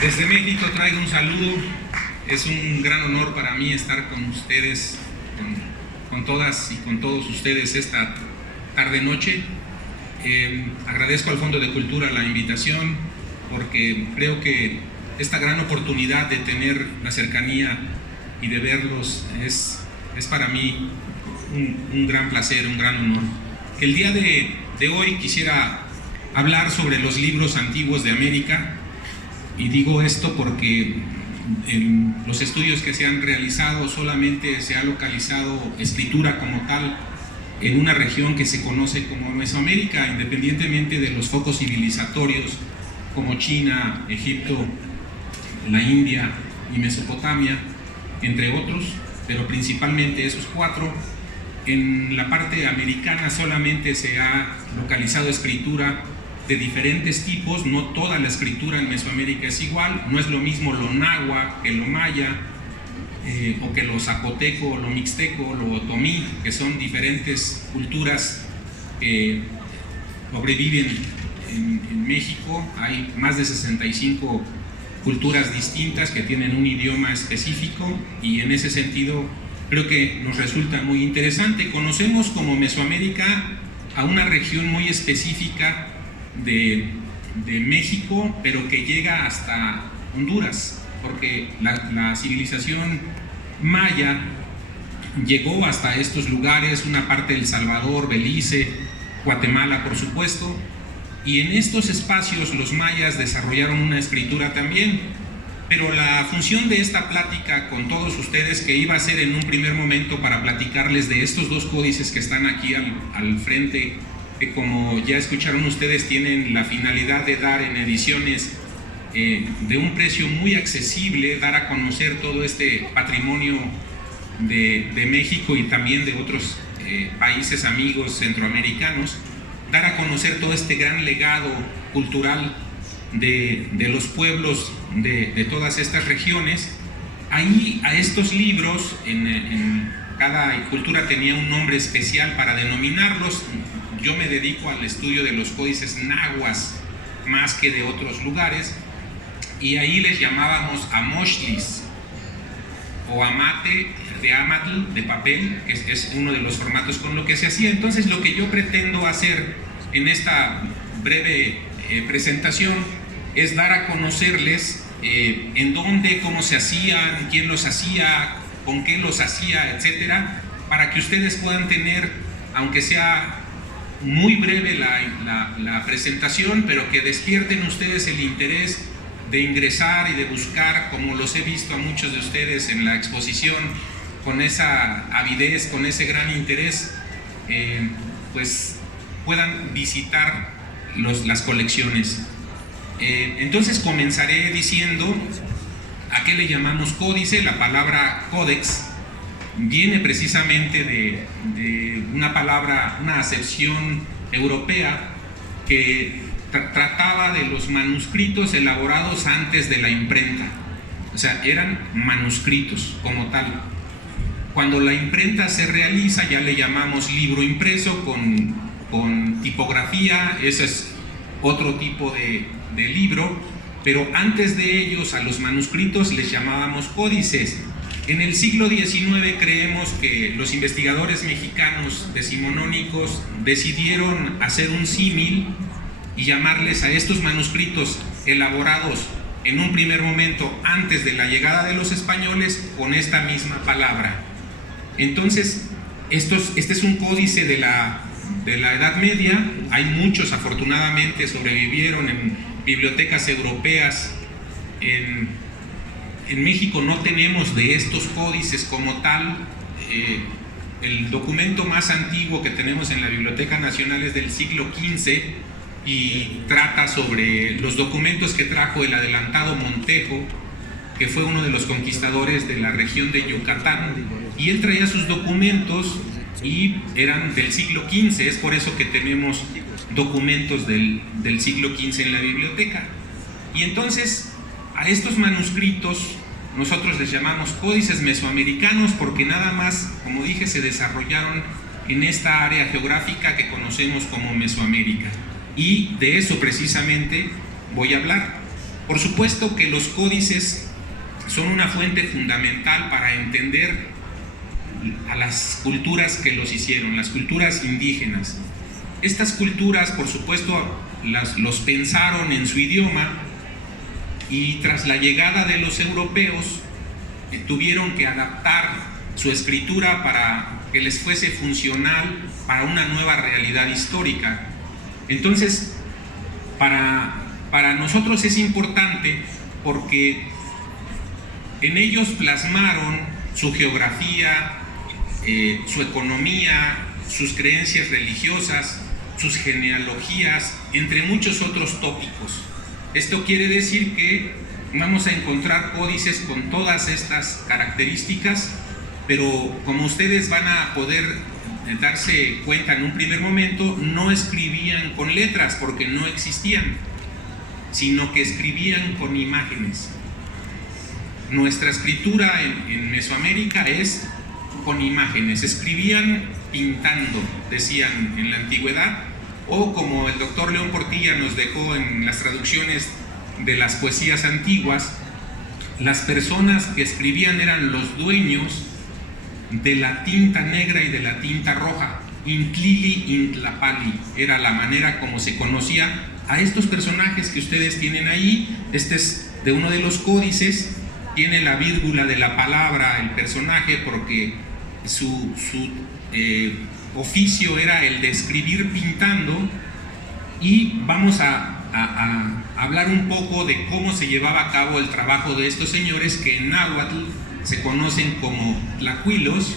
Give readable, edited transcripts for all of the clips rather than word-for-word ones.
Desde México traigo un saludo. Es un gran honor para mí estar con ustedes, con todas y con todos ustedes esta tarde-noche. Agradezco al Fondo de Cultura la invitación, porque creo que esta gran oportunidad de tener la cercanía y de verlos es para mí un gran placer, un gran honor. El día de hoy quisiera hablar sobre los libros antiguos de América, y digo esto porque en los estudios que se han realizado solamente se ha localizado escritura como tal en una región que se conoce como Mesoamérica, independientemente de los focos civilizatorios como China, Egipto, la India y Mesopotamia, entre otros, pero principalmente esos cuatro. En la parte americana solamente se ha localizado escritura de diferentes tipos. No toda la escritura en Mesoamérica es igual, no es lo mismo lo náhuatl que lo maya, o que lo zapoteco, lo mixteco, lo otomí, que son diferentes culturas que sobreviven en México. Hay más de 65 culturas distintas que tienen un idioma específico, y en ese sentido creo que nos resulta muy interesante. Conocemos como Mesoamérica a una región muy específica de México, pero que llega hasta Honduras, porque la civilización maya llegó hasta estos lugares, una parte de El Salvador, Belice, Guatemala, por supuesto, y en estos espacios los mayas desarrollaron una escritura también. Pero la función de esta plática con todos ustedes, que iba a ser en un primer momento para platicarles de estos dos códices que están aquí al frente, que como ya escucharon ustedes tienen la finalidad de dar en ediciones de un precio muy accesible, dar a conocer todo este patrimonio de México y también de otros países amigos centroamericanos, dar a conocer todo este gran legado cultural de los pueblos de todas estas regiones. Ahí, a estos libros, en cada cultura tenía un nombre especial para denominarlos. Yo me dedico al estudio de los códices nahuas más que de otros lugares, y ahí les llamábamos amoxtlis o amate de amatl, de papel, que es uno de los formatos con lo que se hacía. Entonces, lo que yo pretendo hacer en esta breve presentación es dar a conocerles en dónde, cómo se hacían, quién los hacía, con qué los hacía, etcétera, para que ustedes puedan tener, aunque sea muy breve la presentación, pero que despierten ustedes el interés de ingresar y de buscar, como los he visto a muchos de ustedes en la exposición, con esa avidez, con ese gran interés, pues puedan visitar las colecciones. Entonces comenzaré diciendo a qué le llamamos códice. La palabra códex viene precisamente de una palabra, una acepción europea que trataba de los manuscritos elaborados antes de la imprenta. O sea, eran manuscritos como tal. Cuando la imprenta se realiza, ya le llamamos libro impreso con tipografía. Ese es otro tipo de libro, pero antes de ellos a los manuscritos les llamábamos códices. En el siglo XIX creemos que los investigadores mexicanos decimonónicos decidieron hacer un símil y llamarles a estos manuscritos elaborados en un primer momento antes de la llegada de los españoles con esta misma palabra. Entonces, este es un códice de la Edad Media. Hay muchos, afortunadamente, sobrevivieron en bibliotecas europeas. En México no tenemos de estos códices como tal. El documento más antiguo que tenemos en la Biblioteca Nacional es del siglo XV y trata sobre los documentos que trajo el adelantado Montejo, que fue uno de los conquistadores de la región de Yucatán, y él traía sus documentos y eran del siglo XV. Es por eso que tenemos documentos del siglo XV en la biblioteca. Y entonces a estos manuscritos nosotros les llamamos códices mesoamericanos, porque nada más, como dije, se desarrollaron en esta área geográfica que conocemos como Mesoamérica, y de eso precisamente voy a hablar. Por supuesto que los códices son una fuente fundamental para entender a las culturas que los hicieron, las culturas indígenas. Estas culturas, por supuesto, los pensaron en su idioma, y tras la llegada de los europeos tuvieron que adaptar su escritura para que les fuese funcional para una nueva realidad histórica. Entonces, para nosotros es importante porque en ellos plasmaron su geografía, su economía, sus creencias religiosas, sus genealogías, entre muchos otros tópicos. Esto quiere decir que vamos a encontrar códices con todas estas características, pero como ustedes van a poder darse cuenta en un primer momento, no escribían con letras porque no existían, sino que escribían con imágenes. Nuestra escritura en Mesoamérica es con imágenes, escribían pintando, decían en la antigüedad, o como el doctor León Portilla nos dejó en las traducciones de las poesías antiguas, las personas que escribían eran los dueños de la tinta negra y de la tinta roja. Intlili Intlapali era la manera como se conocía a estos personajes que ustedes tienen ahí. Este es de uno de los códices, tiene la vírgula de la palabra el personaje porque su oficio era el de escribir pintando, y vamos a hablar un poco de cómo se llevaba a cabo el trabajo de estos señores que en náhuatl se conocen como tlacuilos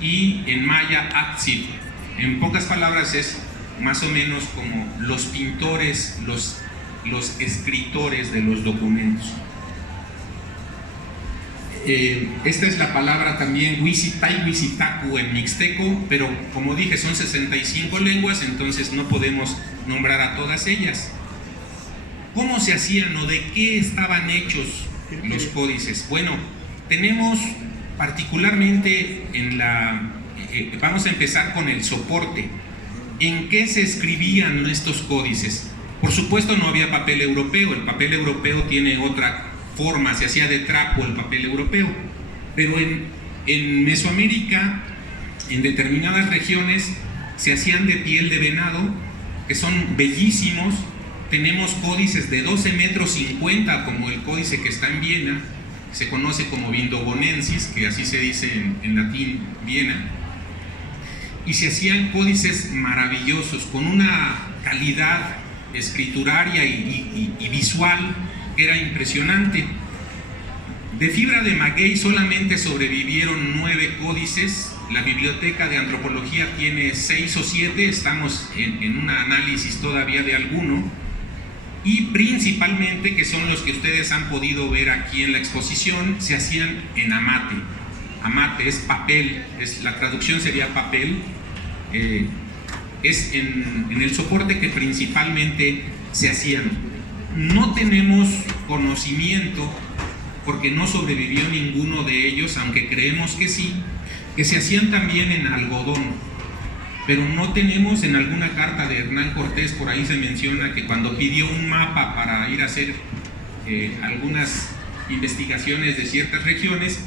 y en maya atzil. En pocas palabras es más o menos como los pintores, los escritores de los documentos. Esta es la palabra también huizitay, huizitacu en mixteco, pero como dije son 65 lenguas, entonces no podemos nombrar a todas ellas. ¿Cómo se hacían o de qué estaban hechos los códices? Bueno, tenemos particularmente vamos a empezar con el soporte. ¿En qué se escribían estos códices? Por supuesto no había papel europeo, el papel europeo tiene otra forma, se hacía de trapo el papel europeo, pero en Mesoamérica, en determinadas regiones, se hacían de piel de venado, que son bellísimos. Tenemos códices de 12 metros 50, como el códice que está en Viena, se conoce como Vindobonensis, que así se dice en latín Viena, y se hacían códices maravillosos, con una calidad escrituraria y visual que era impresionante. De fibra de maguey solamente sobrevivieron 9 códices. La biblioteca de antropología tiene 6 o 7, estamos en un análisis todavía de alguno, y principalmente, que son los que ustedes han podido ver aquí en la exposición, se hacían en amate. Amate es papel, la traducción sería papel, es en el soporte que principalmente se hacían. No tenemos conocimiento, porque no sobrevivió ninguno de ellos, aunque creemos que sí, que se hacían también en algodón. Pero no tenemos, en alguna carta de Hernán Cortés, por ahí se menciona que cuando pidió un mapa para ir a hacer algunas investigaciones de ciertas regiones,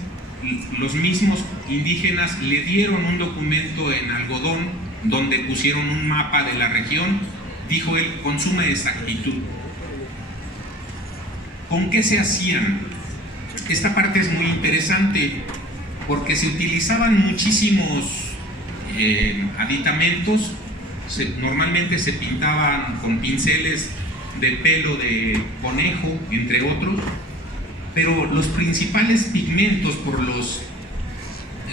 los mismos indígenas le dieron un documento en algodón donde pusieron un mapa de la región, dijo él, con suma exactitud. ¿Con qué se hacían? Esta parte es muy interesante porque se utilizaban muchísimos aditamentos. Normalmente se pintaban con pinceles de pelo de conejo, entre otros, pero los principales pigmentos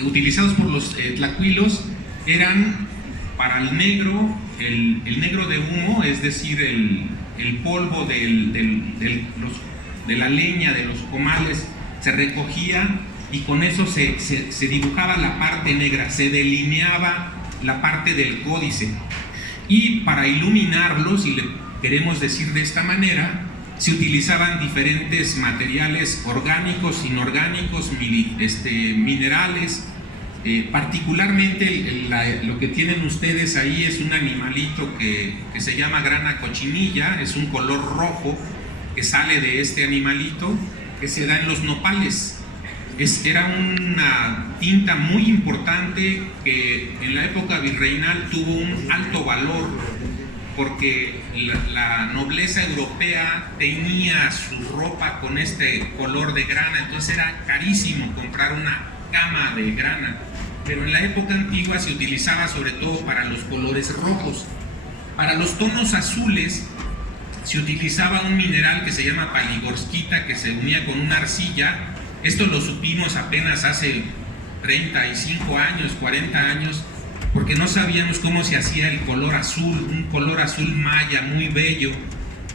utilizados por los tlacuilos eran para el negro, el negro de humo, es decir, el polvo de la leña, de los comales, se recogía y con eso se dibujaba la parte negra, se delineaba la parte del códice. Y para iluminarlo, si le queremos decir de esta manera, se utilizaban diferentes materiales orgánicos, inorgánicos, minerales. Particularmente lo que tienen ustedes ahí es un animalito que se llama grana cochinilla, es un color rojo, que sale de este animalito que se da en los nopales. Era una tinta muy importante que en la época virreinal tuvo un alto valor, porque la nobleza europea teñía su ropa con este color de grana, entonces era carísimo comprar una cama de grana, pero en la época antigua se utilizaba sobre todo para los colores rojos. Para los tonos azules se utilizaba un mineral que se llama paligorskita, que se unía con una arcilla. Esto lo supimos apenas hace 35 años, 40 años, porque no sabíamos cómo se hacía el color azul, un color azul maya muy bello,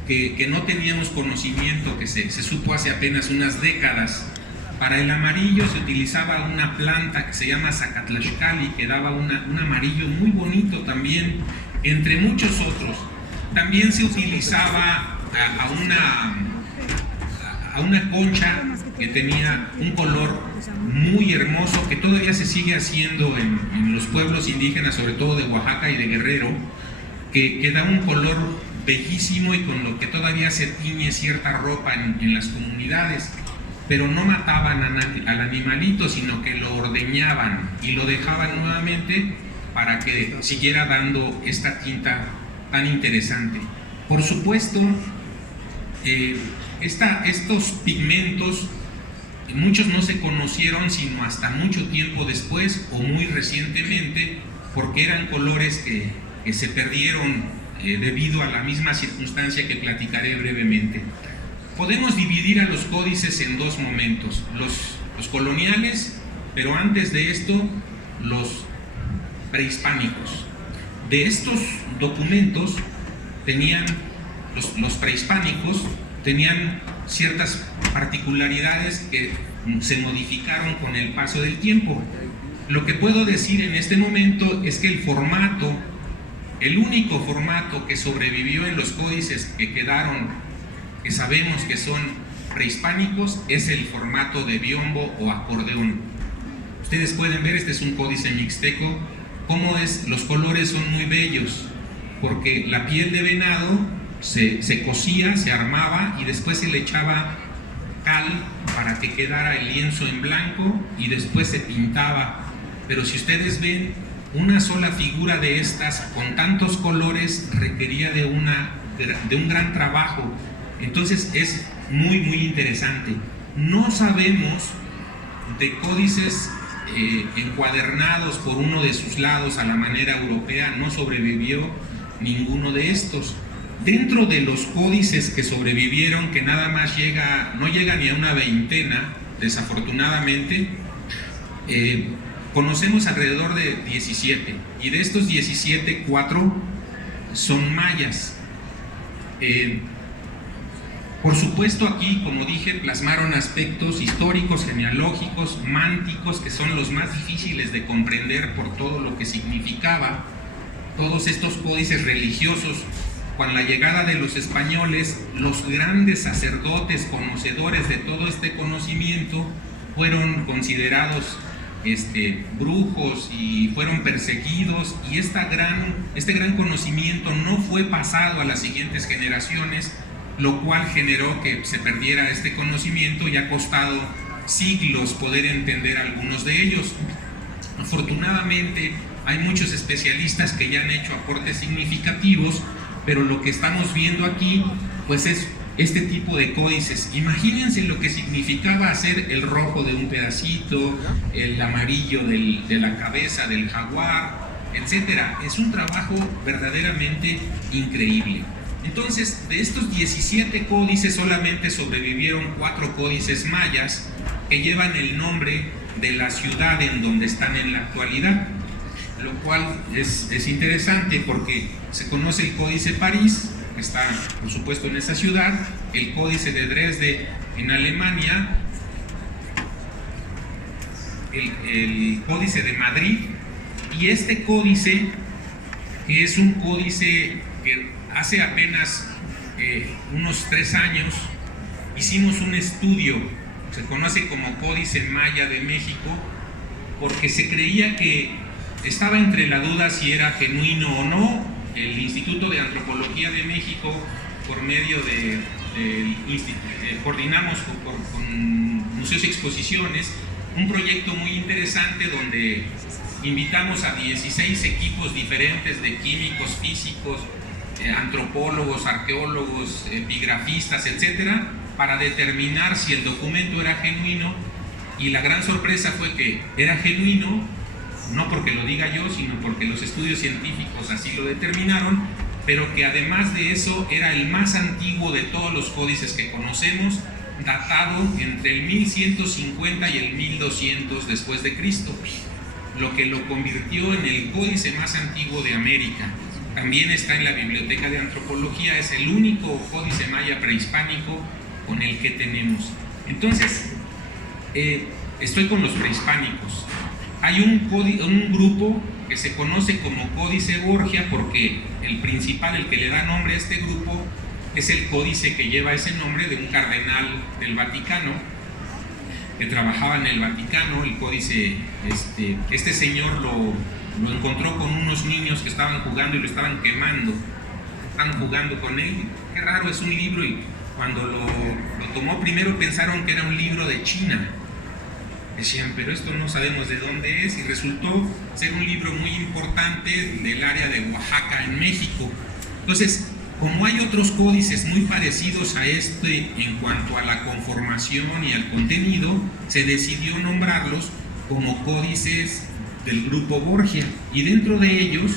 que no teníamos conocimiento, que se supo hace apenas unas décadas. Para el amarillo se utilizaba una planta que se llama Zacatlaxcali, que daba un amarillo muy bonito también, entre muchos otros. También se utilizaba a una concha que tenía un color muy hermoso, que todavía se sigue haciendo en los pueblos indígenas, sobre todo de Oaxaca y de Guerrero, que da un color bellísimo y con lo que todavía se tiñe cierta ropa en las comunidades, pero no mataban al animalito, sino que lo ordeñaban y lo dejaban nuevamente para que siguiera dando esta tinta tan interesante. Por supuesto, estos pigmentos, muchos no se conocieron sino hasta mucho tiempo después o muy recientemente, porque eran colores que se perdieron debido a la misma circunstancia que platicaré brevemente. Podemos dividir a los códices en dos momentos: los coloniales, pero antes de esto los prehispánicos. De estos documentos los prehispánicos tenían ciertas particularidades que se modificaron con el paso del tiempo. Lo que puedo decir en este momento es que el único formato que sobrevivió en los códices que quedaron, que sabemos que son prehispánicos, es el formato de biombo o acordeón. Ustedes pueden ver, este es un códice mixteco, cómo los colores son muy bellos, porque la piel de venado se cosía, se armaba y después se le echaba cal para que quedara el lienzo en blanco y después se pintaba. Pero si ustedes ven, una sola figura de estas con tantos colores requería de un gran trabajo. Entonces es muy interesante. No sabemos de códices encuadernados por uno de sus lados a la manera europea, no sobrevivió ninguno de estos. Dentro de los códices que sobrevivieron, que nada más no llega ni a una veintena, desafortunadamente, conocemos alrededor de 17, y de estos 17, 4 son mayas. Por supuesto, aquí, como dije, plasmaron aspectos históricos, genealógicos, mánticos, que son los más difíciles de comprender por todo lo que significaba. Todos estos códices religiosos, con la llegada de los españoles, los grandes sacerdotes conocedores de todo este conocimiento fueron considerados brujos y fueron perseguidos, y este gran conocimiento no fue pasado a las siguientes generaciones, lo cual generó que se perdiera este conocimiento y ha costado siglos poder entender algunos de ellos. Afortunadamente hay muchos especialistas que ya han hecho aportes significativos, pero lo que estamos viendo aquí pues es este tipo de códices. Imagínense lo que significaba hacer el rojo de un pedacito, el amarillo de la cabeza del jaguar, etcétera. Es un trabajo verdaderamente increíble. Entonces, de estos 17 códices solamente sobrevivieron 4 códices mayas que llevan el nombre de la ciudad en donde están en la actualidad, lo cual es interesante porque se conoce el Códice París, que está por supuesto en esa ciudad, el Códice de Dresde en Alemania, el Códice de Madrid, y este códice, que es un códice que hace apenas unos 3 años hicimos un estudio, se conoce como Códice Maya de México, porque se creía que estaba entre la duda si era genuino o no. El Instituto de Antropología de México, por medio coordinamos con museos y exposiciones un proyecto muy interesante donde invitamos a 16 equipos diferentes de químicos, físicos, antropólogos, arqueólogos, epigrafistas, etcétera, para determinar si el documento era genuino, y la gran sorpresa fue que era genuino, no porque lo diga yo, sino porque los estudios científicos así lo determinaron, pero que además de eso era el más antiguo de todos los códices que conocemos, datado entre el 1150 y el 1200 después de Cristo, lo que lo convirtió en el códice más antiguo de América. También está en la Biblioteca de Antropología, es el único códice maya prehispánico con el que tenemos. Entonces, estoy con los prehispánicos. Hay un grupo que se conoce como Códice Borgia porque el principal, el que le da nombre a este grupo, es el códice que lleva ese nombre de un cardenal del Vaticano que trabajaba en el Vaticano. El códice, este señor lo encontró con unos niños que estaban jugando y lo estaban quemando, estaban jugando con él. Qué raro, es un libro, y cuando lo tomó primero pensaron que era un libro de China. Decían, pero esto no sabemos de dónde es, y resultó ser un libro muy importante del área de Oaxaca, en México. Entonces, como hay otros códices muy parecidos a este en cuanto a la conformación y al contenido, se decidió nombrarlos como códices del grupo Borgia, y dentro de ellos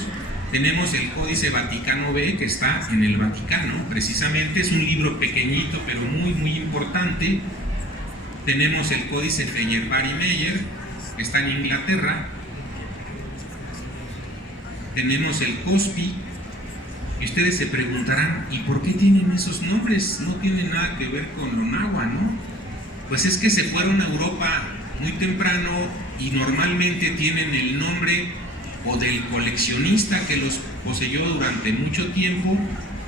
tenemos el Códice Vaticano B, que está en el Vaticano, precisamente. Es un libro pequeñito pero muy muy importante. Tenemos el Códice Feyerabad-Meyer, que está en Inglaterra. Tenemos el Cospi, y ustedes se preguntarán, ¿y por qué tienen esos nombres? No tienen nada que ver con lo náhuatl, ¿no? Pues es que se fueron a Europa muy temprano y normalmente tienen el nombre o del coleccionista que los poseyó durante mucho tiempo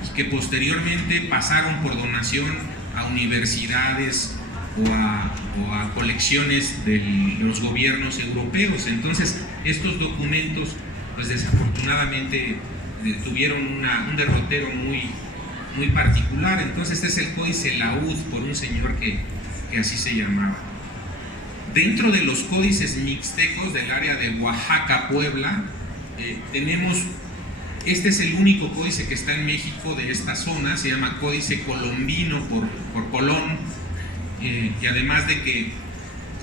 y que posteriormente pasaron por donación a universidades o a colecciones de los gobiernos europeos. Entonces, estos documentos, pues desafortunadamente tuvieron un derrotero muy particular. Entonces, este es el Códice Laúd, por un señor que así se llamaba. Dentro de los códices mixtecos del área de Oaxaca, Puebla, tenemos, este es el único códice que está en México de esta zona, se llama Códice Colombino por Colón, y además de que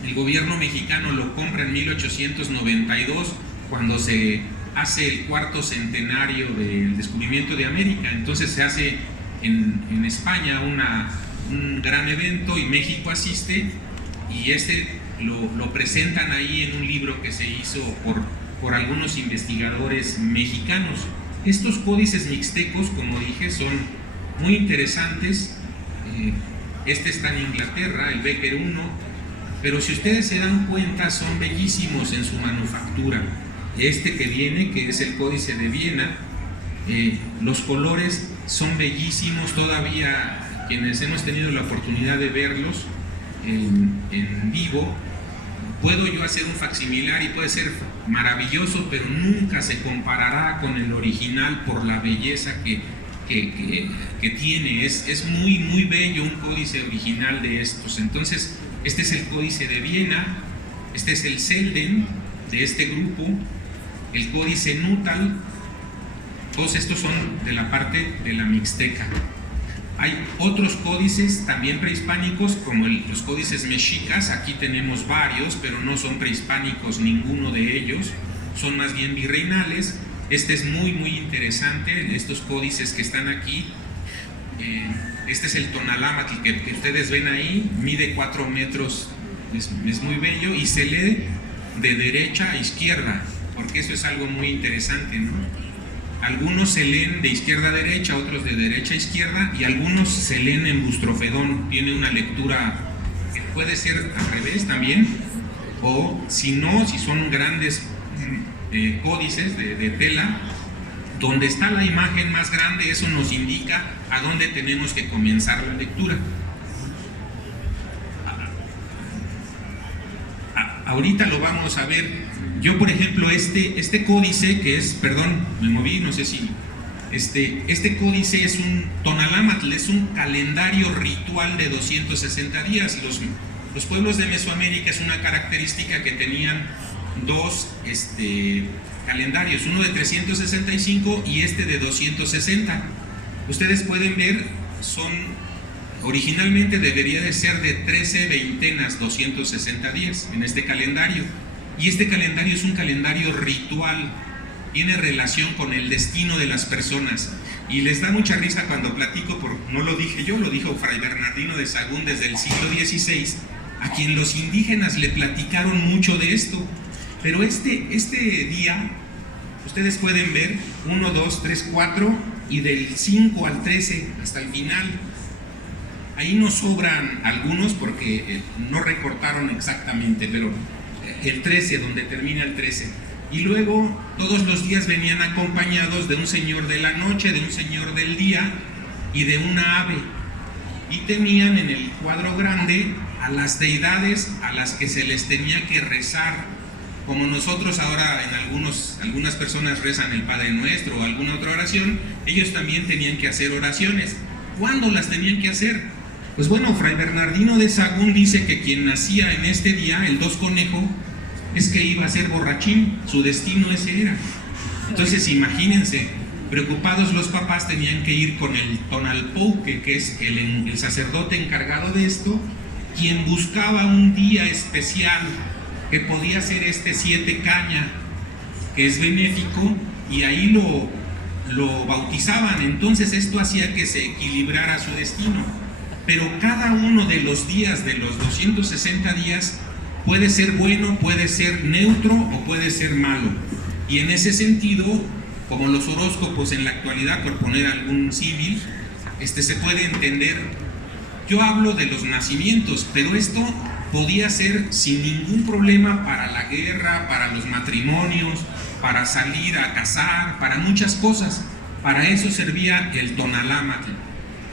el gobierno mexicano lo compra en 1892, cuando se hace el cuarto centenario del descubrimiento de América. Entonces se hace en España un gran evento y México asiste, y lo presentan ahí en un libro que se hizo por algunos investigadores mexicanos. Estos códices mixtecos, como dije, son muy interesantes. Este está en Inglaterra, el Becker I, pero si ustedes se dan cuenta, son bellísimos en su manufactura. Este que viene, que es el Códice de Viena, los colores son bellísimos. Todavía quienes hemos tenido la oportunidad de verlos en vivo, puedo yo hacer un facsimilar y puede ser maravilloso, pero nunca se comparará con el original por la belleza que tiene. Es muy muy bello un códice original de estos. Entonces, este es el Códice de Viena, este es el Selden de este grupo, el Códice Nutal. Todos estos son de la parte de la Mixteca. Hay otros códices también prehispánicos, como los códices mexicas. Aquí tenemos varios, pero no son prehispánicos ninguno de ellos, son más bien virreinales. Este es muy muy interesante, estos códices que están aquí. Este es el Tonalámatl que ustedes ven ahí, mide 4 metros, es muy bello, y se lee de derecha a izquierda, porque eso es algo muy interesante, ¿no? Algunos se leen de izquierda a derecha, otros de derecha a izquierda, y algunos se leen en bustrofedón. Tiene una lectura que puede ser al revés también, o si no, si son grandes códices de tela, donde está la imagen más grande, eso nos indica a dónde tenemos que comenzar la lectura. Ahorita lo vamos a ver. Yo, por ejemplo, este códice que es, perdón, me moví, no sé si Este códice es un Tonalámatl, es un calendario ritual de 260 días. Los pueblos de Mesoamérica es una característica que tenían dos calendarios, uno de 365 y este de 260. Ustedes pueden ver, originalmente debería de ser de 13 veintenas, 260 días en este calendario. Y este calendario es un calendario ritual, tiene relación con el destino de las personas. Y les da mucha risa cuando platico, no lo dije yo, lo dijo Fray Bernardino de Sahagún desde el siglo XVI, a quien los indígenas le platicaron mucho de esto. Pero este día, ustedes pueden ver 1, 2, 3, 4 y del 5 al 13 hasta el final. Ahí nos sobran algunos porque no recortaron exactamente, pero el 13, donde termina el 13. Y luego todos los días venían acompañados de un señor de la noche, de un señor del día y de una ave. Y tenían en el cuadro grande a las deidades a las que se les tenía que rezar. Como nosotros ahora algunas personas rezan el Padre Nuestro o alguna otra oración, ellos también tenían que hacer oraciones. ¿Cuándo las tenían que hacer? Pues bueno, Fray Bernardino de Sahagún dice que quien nacía en este día, el 2 conejo, es que iba a ser borrachín, su destino ese era. Entonces imagínense, preocupados los papás tenían que ir con el tonalpouque, que es el sacerdote encargado de esto, quien buscaba un día especial que podía ser 7 caña, que es benéfico, y ahí lo bautizaban. Entonces esto hacía que se equilibrara su destino. Pero cada uno de los días, de los 260 días, puede ser bueno, puede ser neutro o puede ser malo. Y en ese sentido, como los horóscopos en la actualidad, por poner algún símil, se puede entender. Yo hablo de los nacimientos, pero esto podía ser sin ningún problema para la guerra, para los matrimonios, para salir a cazar, para muchas cosas. Para eso servía el Tonalámatl.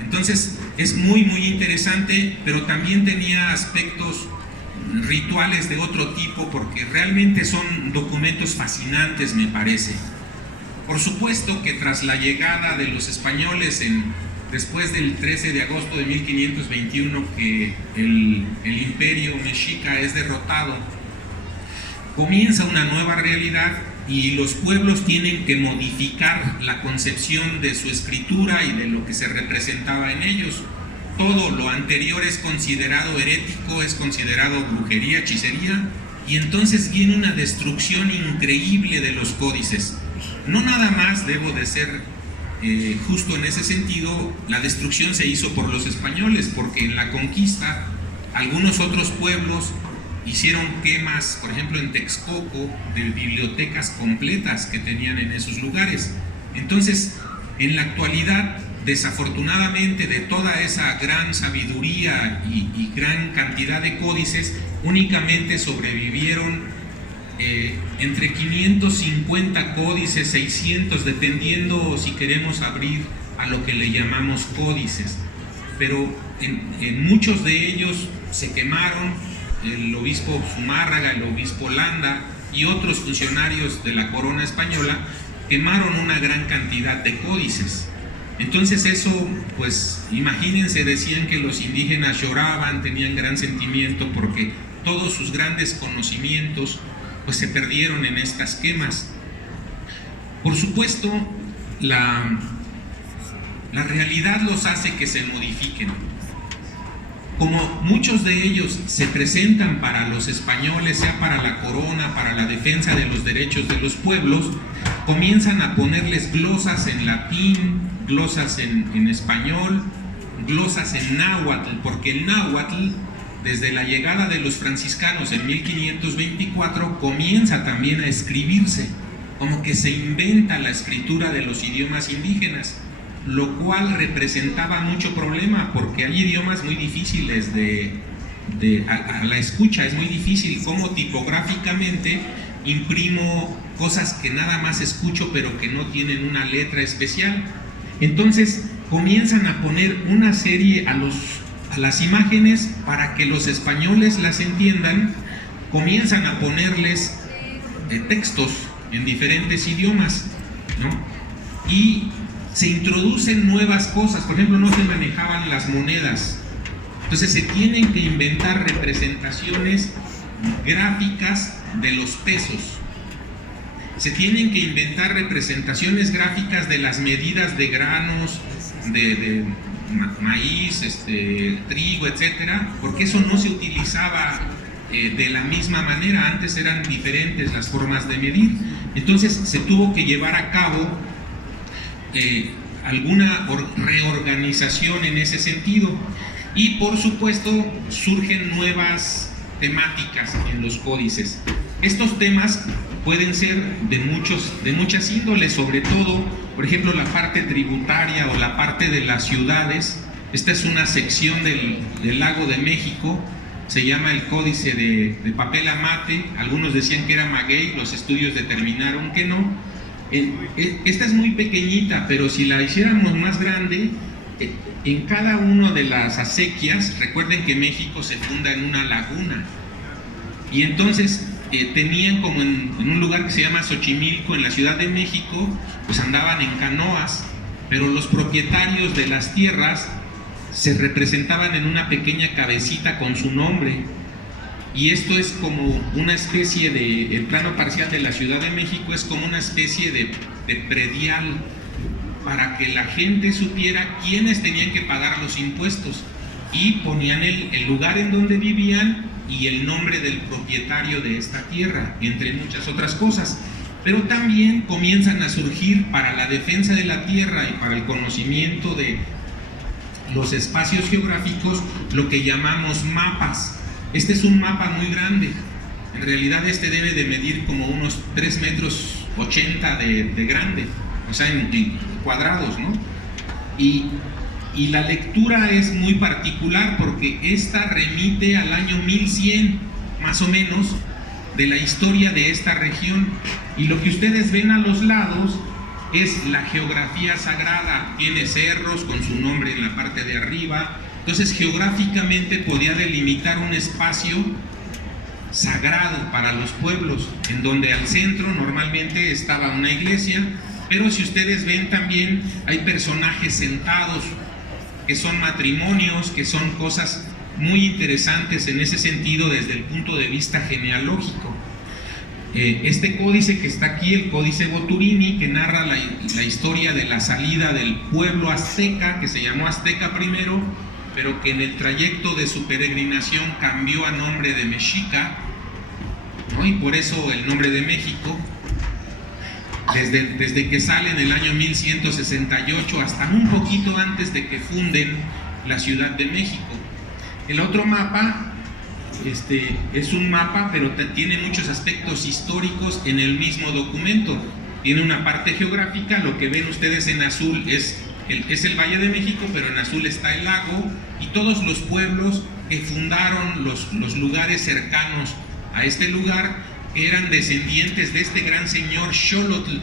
Entonces es muy interesante, pero también tenía aspectos rituales de otro tipo, porque realmente son documentos fascinantes, me parece. Por supuesto que tras la llegada de los españoles después del 13 de agosto de 1521, que el imperio mexica es derrotado, comienza una nueva realidad y los pueblos tienen que modificar la concepción de su escritura y de lo que se representaba en ellos. Todo lo anterior es considerado herético, es considerado brujería, hechicería, y entonces viene una destrucción increíble de los códices. No nada más, debo de ser justo en ese sentido, la destrucción se hizo por los españoles, porque en la conquista algunos otros pueblos hicieron quemas, por ejemplo en Texcoco, de bibliotecas completas que tenían en esos lugares. Entonces, en la actualidad, desafortunadamente, de toda esa gran sabiduría y gran cantidad de códices, únicamente sobrevivieron entre 550 códices, 600, dependiendo si queremos abrir a lo que le llamamos códices. Pero en muchos de ellos se quemaron. El obispo Zumárraga, el obispo Landa y otros funcionarios de la corona española quemaron una gran cantidad de códices. Entonces eso, pues imagínense, decían que los indígenas lloraban, tenían gran sentimiento porque todos sus grandes conocimientos pues se perdieron en estas quemas. Por supuesto, la realidad los hace que se modifiquen. Como muchos de ellos se presentan para los españoles, sea para la corona, para la defensa de los derechos de los pueblos, comienzan a ponerles glosas en latín, glosas en español, glosas en náhuatl, porque el náhuatl, desde la llegada de los franciscanos en 1524, comienza también a escribirse, como que se inventa la escritura de los idiomas indígenas, lo cual representaba mucho problema, porque hay idiomas muy difíciles a la escucha. Es muy difícil cómo tipográficamente imprimo cosas que nada más escucho pero que no tienen una letra especial. Entonces comienzan a poner una serie a las imágenes para que los españoles las entiendan. Comienzan a ponerles textos en diferentes idiomas, ¿no? Y se introducen nuevas cosas. Por ejemplo, no se manejaban las monedas. Entonces se tienen que inventar representaciones gráficas de los pesos. Se tienen que inventar representaciones gráficas de las medidas de granos, de maíz, trigo, etcétera, porque eso no se utilizaba de la misma manera. Antes eran diferentes las formas de medir. Entonces se tuvo que llevar a cabo alguna reorganización en ese sentido. Y por supuesto surgen nuevas temáticas en los códices. Estos temas pueden ser de muchas índoles, sobre todo, por ejemplo, la parte tributaria o la parte de las ciudades. Esta es una sección del Lago de México, se llama el Códice de Papel Amate. Algunos decían que era maguey, los estudios determinaron que no. Esta es muy pequeñita, pero si la hiciéramos más grande, en cada una de las acequias, recuerden que México se funda en una laguna, y entonces tenían como en un lugar que se llama Xochimilco, en la Ciudad de México, pues andaban en canoas, pero los propietarios de las tierras se representaban en una pequeña cabecita con su nombre. Y esto es como una especie el plano parcial de la Ciudad de México es como una especie de predial, para que la gente supiera quiénes tenían que pagar los impuestos, y ponían el lugar en donde vivían y el nombre del propietario de esta tierra, entre muchas otras cosas. Pero también comienzan a surgir, para la defensa de la tierra y para el conocimiento de los espacios geográficos, lo que llamamos mapas. Este es un mapa muy grande. En realidad debe de medir como unos 3,80 metros de grande, o sea, en cuadrados, ¿no? Y la lectura es muy particular, porque esta remite al año 1100, más o menos, de la historia de esta región. Y lo que ustedes ven a los lados es la geografía sagrada. Tiene cerros con su nombre en la parte de arriba. Entonces, geográficamente podía delimitar un espacio sagrado para los pueblos, en donde al centro normalmente estaba una iglesia, pero si ustedes ven también hay personajes sentados, que son matrimonios, que son cosas muy interesantes en ese sentido desde el punto de vista genealógico. Este códice que está aquí, el Códice Boturini, que narra la historia de la salida del pueblo azteca, que se llamó Azteca primero, pero que en el trayecto de su peregrinación cambió a nombre de Mexica, ¿no? Y por eso el nombre de México, desde que sale en el año 1168 hasta un poquito antes de que funden la Ciudad de México. El otro mapa es un mapa, pero tiene muchos aspectos históricos en el mismo documento. Tiene una parte geográfica. Lo que ven ustedes en azul es el Valle de México, pero en azul está el lago y todos los pueblos que fundaron los lugares cercanos a este lugar eran descendientes de este gran señor Xolotl.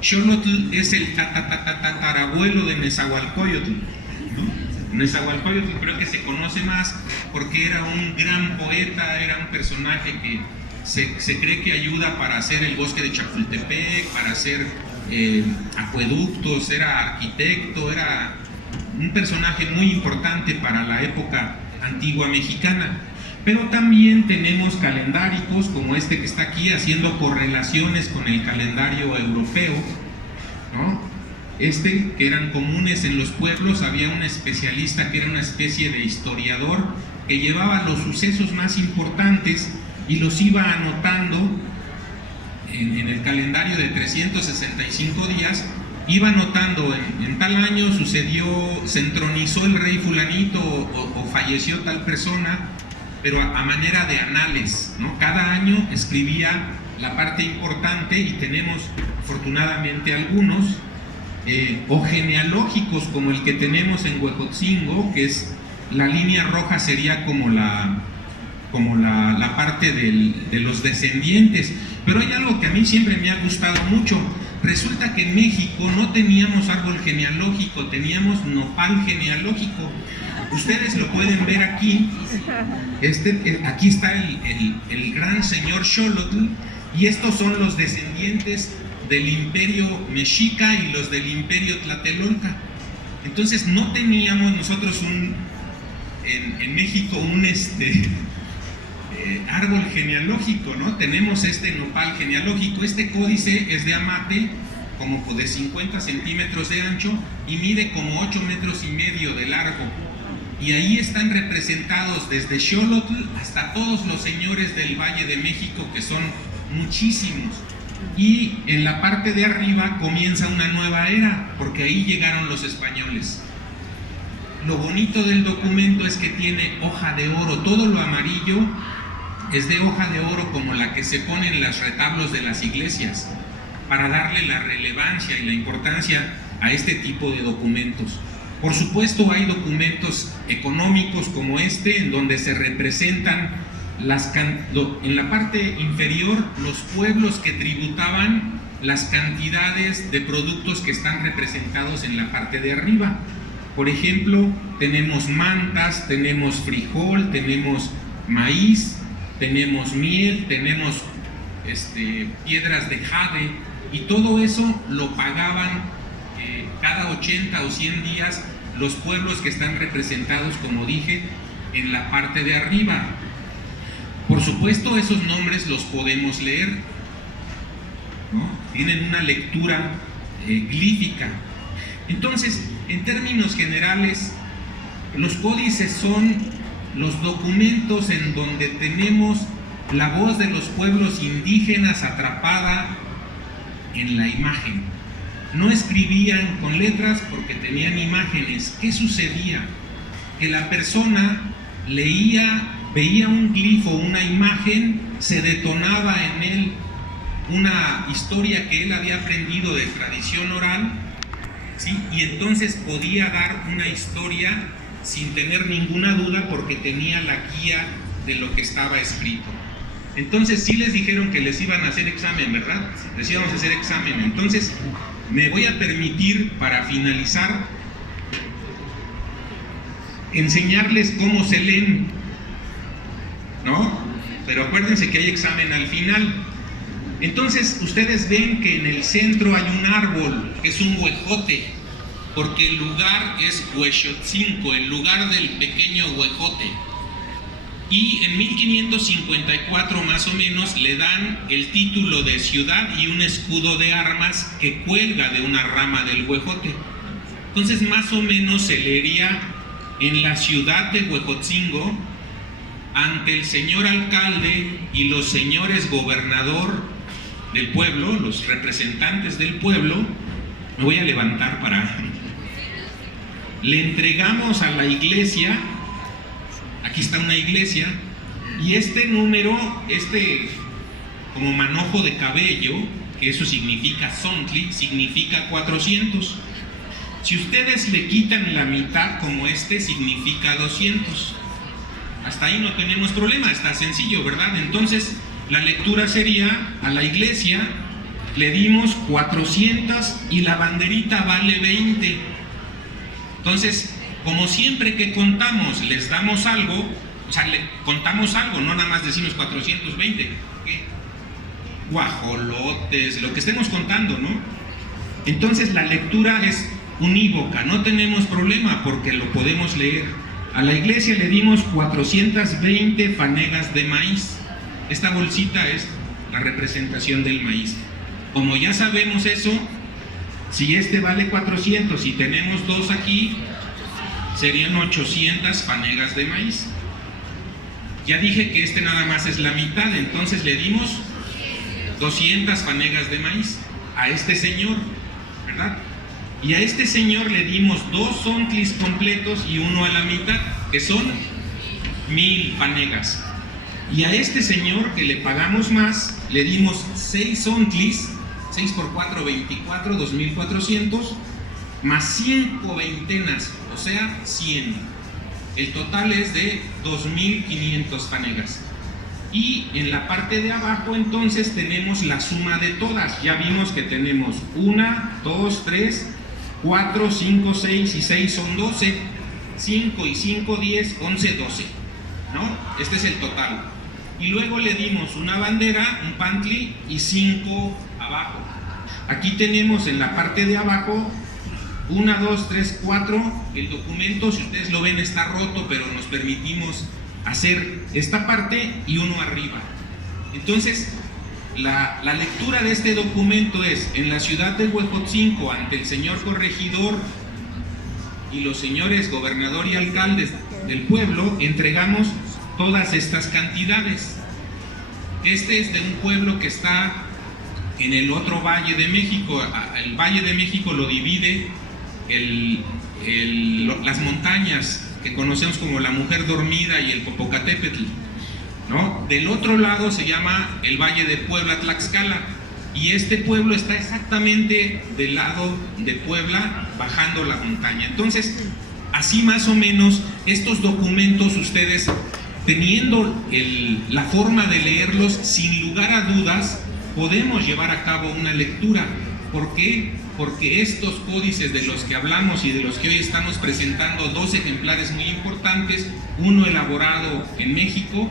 Xolotl es el tatarabuelo de Nezahualcóyotl, ¿no? Nezahualcóyotl creo que se conoce más porque era un gran poeta, era un personaje que se cree que ayuda para hacer el bosque de Chapultepec, para hacer acueductos, era arquitecto, era un personaje muy importante para la época antigua mexicana. Pero también tenemos calendáricos como este que está aquí, haciendo correlaciones con el calendario europeo, ¿no? Que eran comunes en los pueblos. Había un especialista que era una especie de historiador que llevaba los sucesos más importantes y los iba anotando en el calendario de 365 días. Iba anotando en tal año sucedió, se entronizó el rey fulanito o falleció tal persona, pero a manera de anales, ¿no? Cada año escribía la parte importante, y tenemos afortunadamente algunos o genealógicos como el que tenemos en Huejotzingo, que es la línea roja, sería como la parte de los descendientes. Pero hay algo que a mí siempre me ha gustado mucho. Resulta que en México no teníamos árbol genealógico, teníamos nopal genealógico. Ustedes lo pueden ver aquí. Aquí está el gran señor Xolotl, y estos son los descendientes del imperio mexica y los del imperio tlatelolca. Entonces no teníamos nosotros en México un árbol genealógico, ¿no? Tenemos este nopal genealógico. Este códice es de amate, como de 50 centímetros de ancho y mide como 8 metros y medio de largo. Y ahí están representados desde Xolotl hasta todos los señores del Valle de México, que son muchísimos. Y en la parte de arriba comienza una nueva era, porque ahí llegaron los españoles. Lo bonito del documento es que tiene hoja de oro. Todo lo amarillo es de hoja de oro, como la que se pone en los retablos de las iglesias, para darle la relevancia y la importancia a este tipo de documentos. Por supuesto, hay documentos económicos como este, en donde se representan en la parte inferior los pueblos que tributaban las cantidades de productos que están representados en la parte de arriba. Por ejemplo, tenemos mantas, tenemos frijol, tenemos maíz, tenemos miel, tenemos piedras de jade, y todo eso lo pagaban cada 80 o 100 días los pueblos que están representados, como dije, en la parte de arriba. Por supuesto, esos nombres los podemos leer, ¿no? Tienen una lectura glífica. Entonces, en términos generales, los códices son los documentos en donde tenemos la voz de los pueblos indígenas atrapada en la imagen. No escribían con letras porque tenían imágenes. ¿Qué sucedía? Que la persona veía un glifo, una imagen, se detonaba en él una historia que él había aprendido de tradición oral, ¿sí? Y entonces podía dar una historia sin tener ninguna duda, porque tenía la guía de lo que estaba escrito. Entonces sí les dijeron que les iban a hacer examen, ¿verdad? Les íbamos a hacer examen. Entonces me voy a permitir, para finalizar, enseñarles cómo se leen, ¿no? Pero acuérdense que hay examen al final. Entonces ustedes ven que en el centro hay un árbol, que es un huejote, porque el lugar es Huexotzinco, el lugar del pequeño huejote. Y en 1554 más o menos le dan el título de ciudad y un escudo de armas que cuelga de una rama del huejote. Entonces más o menos se leería: en la ciudad de Huejotzingo, ante el señor alcalde y los señores gobernador del pueblo, los representantes del pueblo, me voy a levantar para... Le entregamos a la iglesia, aquí está una iglesia, y este número, como manojo de cabello, que eso significa Zontli, significa 400. Si ustedes le quitan la mitad, como significa 200. Hasta ahí no tenemos problema, está sencillo, ¿verdad? Entonces, la lectura sería: a la iglesia le dimos 400 y la banderita vale 20. Entonces, como siempre que contamos, les damos algo, o sea, contamos algo, no nada más decimos 420. ¿Qué? Guajolotes, lo que estemos contando, ¿no? Entonces, la lectura es unívoca, no tenemos problema porque lo podemos leer. A la iglesia le dimos 420 fanegas de maíz. Esta bolsita es la representación del maíz. Como ya sabemos eso, si vale 400 y tenemos dos aquí, serían 800 fanegas de maíz. Ya dije que nada más es la mitad, entonces le dimos 200 fanegas de maíz a este señor, ¿verdad? Y a este señor le dimos 2 zontlis completos y uno a la mitad, que son 1000 fanegas. Y a este señor, que le pagamos más, le dimos 6 zontlis, 6 por 4, 24, 2400, más 5 veintenas, o sea, 100. El total es de 2500 fanegas. Y en la parte de abajo, entonces, tenemos la suma de todas. Ya vimos que tenemos 1, 2, 3, 4, 5, 6 y 6 son 12. 5 y 5, 10, 11, 12, ¿no? Este es el total. Y luego le dimos una bandera, un pantli y 5 abajo. Aquí tenemos en la parte de abajo 1, 2, 3, 4. El documento, si ustedes lo ven, está roto, pero nos permitimos hacer esta parte y uno arriba. Entonces, la lectura de este documento es: en la ciudad de Huejotzinco, ante el señor corregidor y los señores gobernador y alcaldes del pueblo, entregamos todas estas cantidades. Este es de un pueblo que está en el otro Valle de México. El Valle de México lo divide las montañas que conocemos como la Mujer Dormida y el Popocatépetl, ¿no? Del otro lado se llama el Valle de Puebla, Tlaxcala, y este pueblo está exactamente del lado de Puebla, bajando la montaña. Entonces, así más o menos, estos documentos ustedes, teniendo la forma de leerlos, sin lugar a dudas, podemos llevar a cabo una lectura. ¿Por qué? Porque estos códices de los que hablamos y de los que hoy estamos presentando, 2 ejemplares muy importantes, uno elaborado en México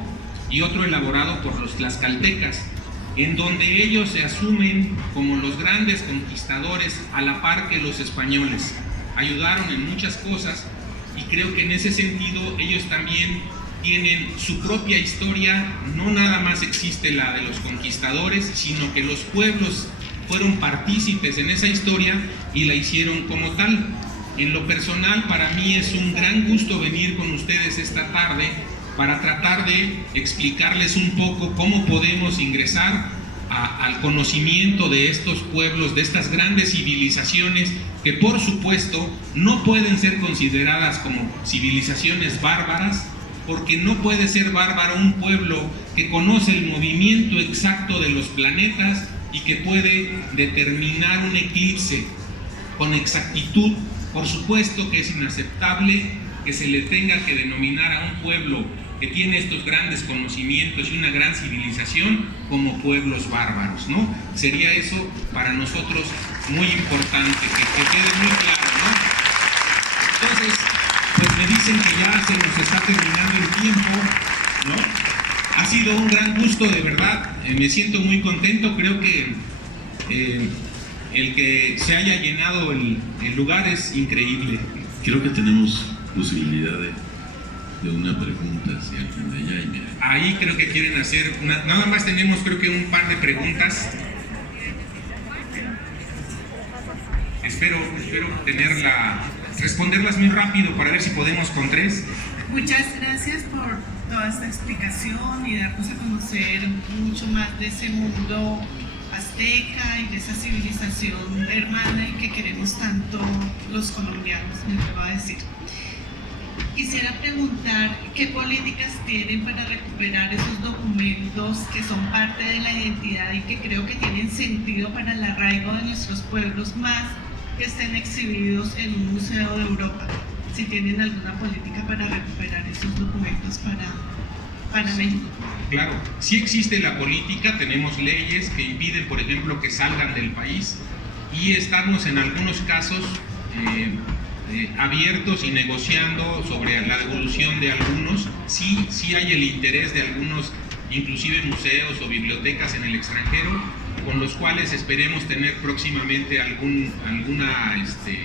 y otro elaborado por los tlaxcaltecas, en donde ellos se asumen como los grandes conquistadores a la par que los españoles. Ayudaron en muchas cosas y creo que en ese sentido ellos también tienen su propia historia. No nada más existe la de los conquistadores, sino que los pueblos fueron partícipes en esa historia y la hicieron como tal. En lo personal, para mí es un gran gusto venir con ustedes esta tarde para tratar de explicarles un poco cómo podemos ingresar al conocimiento de estos pueblos, de estas grandes civilizaciones que por supuesto no pueden ser consideradas como civilizaciones bárbaras, porque no puede ser bárbaro un pueblo que conoce el movimiento exacto de los planetas y que puede determinar un eclipse con exactitud. Por supuesto que es inaceptable que se le tenga que denominar a un pueblo que tiene estos grandes conocimientos y una gran civilización como pueblos bárbaros, ¿no? Sería eso para nosotros muy importante, que quede muy claro, ¿no? Entonces, pues me dicen que ya se nos está terminando el tiempo, ¿no? Ha sido un gran gusto, de verdad, me siento muy contento. Creo que el que se haya llenado el lugar es increíble. Creo que tenemos posibilidad de una pregunta, si alguien de allá. Ahí creo que quieren hacer una, nada más tenemos creo que un par de preguntas. Espero responderlas muy rápido para ver si podemos con 3. Muchas gracias por toda esta explicación y darnos a conocer mucho más de ese mundo azteca y de esa civilización hermana y que queremos tanto los colombianos, me atrevo a decir. Quisiera preguntar qué políticas tienen para recuperar esos documentos que son parte de la identidad y que creo que tienen sentido para el arraigo de nuestros pueblos, más que estén exhibidos en un museo de Europa. Si tienen alguna política para recuperar esos documentos para México. Claro, sí existe la política, tenemos leyes que impiden, por ejemplo, que salgan del país, y estamos en algunos casos abiertos y negociando sobre la devolución de algunos. Sí hay el interés de algunos, inclusive museos o bibliotecas en el extranjero, con los cuales esperemos tener próximamente alguna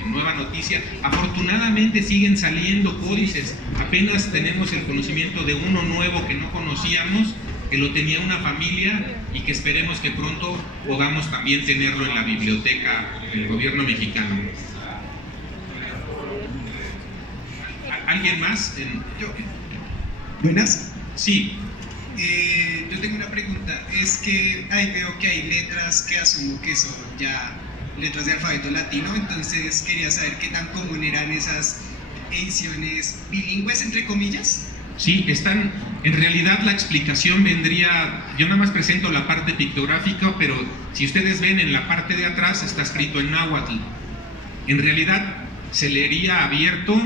nueva noticia. Afortunadamente siguen saliendo códices, apenas tenemos el conocimiento de uno nuevo que no conocíamos, que lo tenía una familia y que esperemos que pronto podamos también tenerlo en la biblioteca del gobierno mexicano. ¿Alguien más? Buenas. Sí. Yo tengo una pregunta, es que ahí veo que hay letras que asumo que son ya letras de alfabeto latino, entonces quería saber qué tan común eran esas ediciones bilingües, entre comillas. Sí, están, en realidad la explicación vendría, yo nada más presento la parte pictográfica, pero si ustedes ven en la parte de atrás está escrito en náhuatl. En realidad se leería abierto.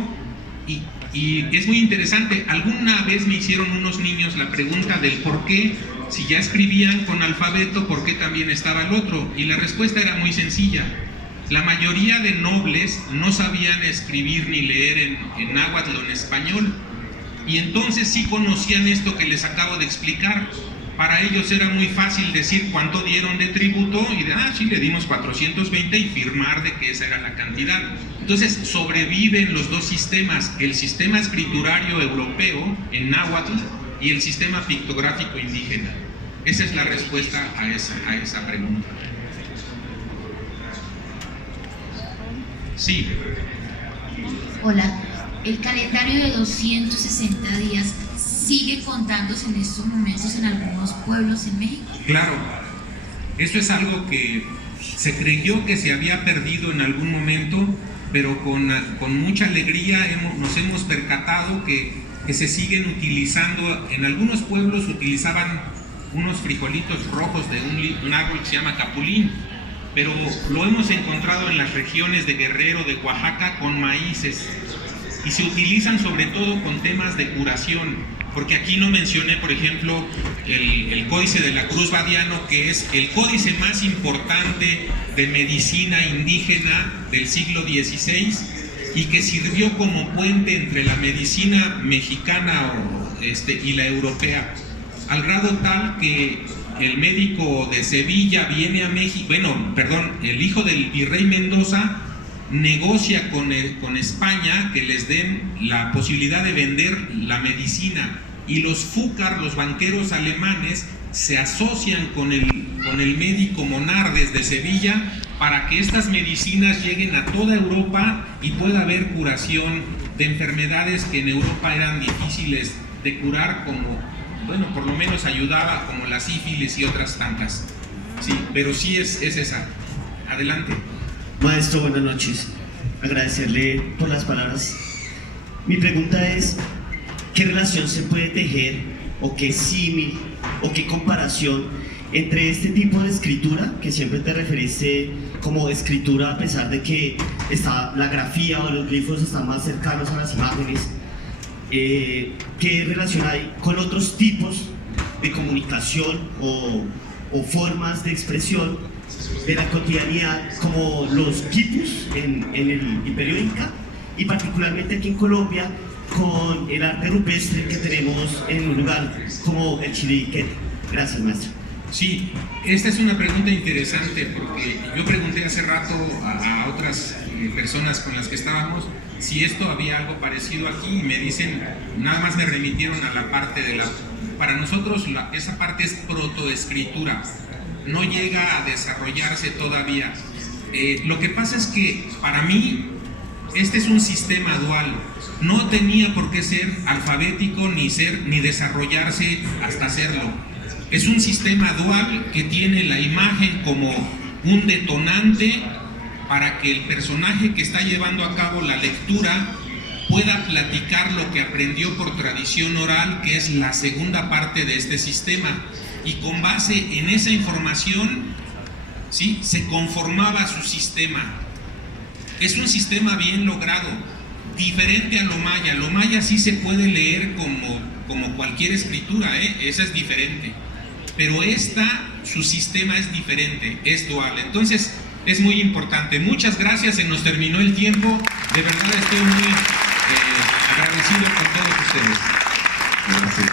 Y es muy interesante. Alguna vez me hicieron unos niños la pregunta del por qué, si ya escribían con alfabeto, ¿por qué también estaba el otro? Y la respuesta era muy sencilla. La mayoría de nobles no sabían escribir ni leer en náhuatl o en español, y entonces sí conocían esto que les acabo de explicar, para ellos era muy fácil decir cuánto dieron de tributo y de, sí, le dimos 420 y firmar de que esa era la cantidad. Entonces sobreviven los dos sistemas, el sistema escriturario europeo en náhuatl y el sistema pictográfico indígena. Esa es la respuesta a esa pregunta. Sí. Hola, ¿el calendario de 260 días sigue contándose en estos momentos en algunos pueblos en México? Claro, esto es algo que se creyó que se había perdido en algún momento, pero con mucha alegría nos hemos percatado que se siguen utilizando. En algunos pueblos utilizaban unos frijolitos rojos de un árbol que se llama capulín, pero lo hemos encontrado en las regiones de Guerrero, de Oaxaca, con maíces, y se utilizan sobre todo con temas de curación, porque aquí no mencioné, por ejemplo, el Códice de la Cruz Badiano, que es el códice más importante de medicina indígena del siglo XVI y que sirvió como puente entre la medicina mexicana y la europea, al grado tal que el médico de Sevilla viene a México, el hijo del virrey Mendoza negocia con España que les den la posibilidad de vender la medicina, y los fúcar, los banqueros alemanes, se asocian con el médico Monardes de Sevilla para que estas medicinas lleguen a toda Europa y pueda haber curación de enfermedades que en Europa eran difíciles de curar, por lo menos ayudaba, como la sífilis y otras tantas. Sí, pero sí es esa. Adelante. Maestro, buenas noches. Agradecerle por las palabras. Mi pregunta es, ¿qué relación se puede tejer, o qué símil, o qué comparación entre este tipo de escritura, que siempre te referiste como escritura a pesar de que la grafía o los glifos están más cercanos a las imágenes? ¿Qué relación hay con otros tipos de comunicación o formas de expresión de la cotidianidad, como los quipus en el Imperio Inca, y particularmente aquí en Colombia con el arte rupestre que tenemos en un lugar como el Chiribiquete? Gracias, maestro. Sí, esta es una pregunta interesante, porque yo pregunté hace rato a otras personas con las que estábamos si esto había algo parecido aquí, y me dicen, nada más me remitieron a la parte para nosotros esa parte es protoescritura, no llega a desarrollarse todavía. Lo que pasa es que para mí este es un sistema dual, no tenía por qué ser alfabético ni desarrollarse hasta serlo. Es un sistema dual que tiene la imagen como un detonante para que el personaje que está llevando a cabo la lectura pueda platicar lo que aprendió por tradición oral, que es la segunda parte de este sistema, y con base en esa información, ¿sí?, se conformaba su sistema. Es un sistema bien logrado, diferente a lo maya. Lo maya sí se puede leer como cualquier escritura, esa es diferente, pero su sistema es diferente, es dual. Entonces es muy importante. Muchas gracias, se nos terminó el tiempo. De verdad estoy muy agradecido con todos ustedes. Gracias.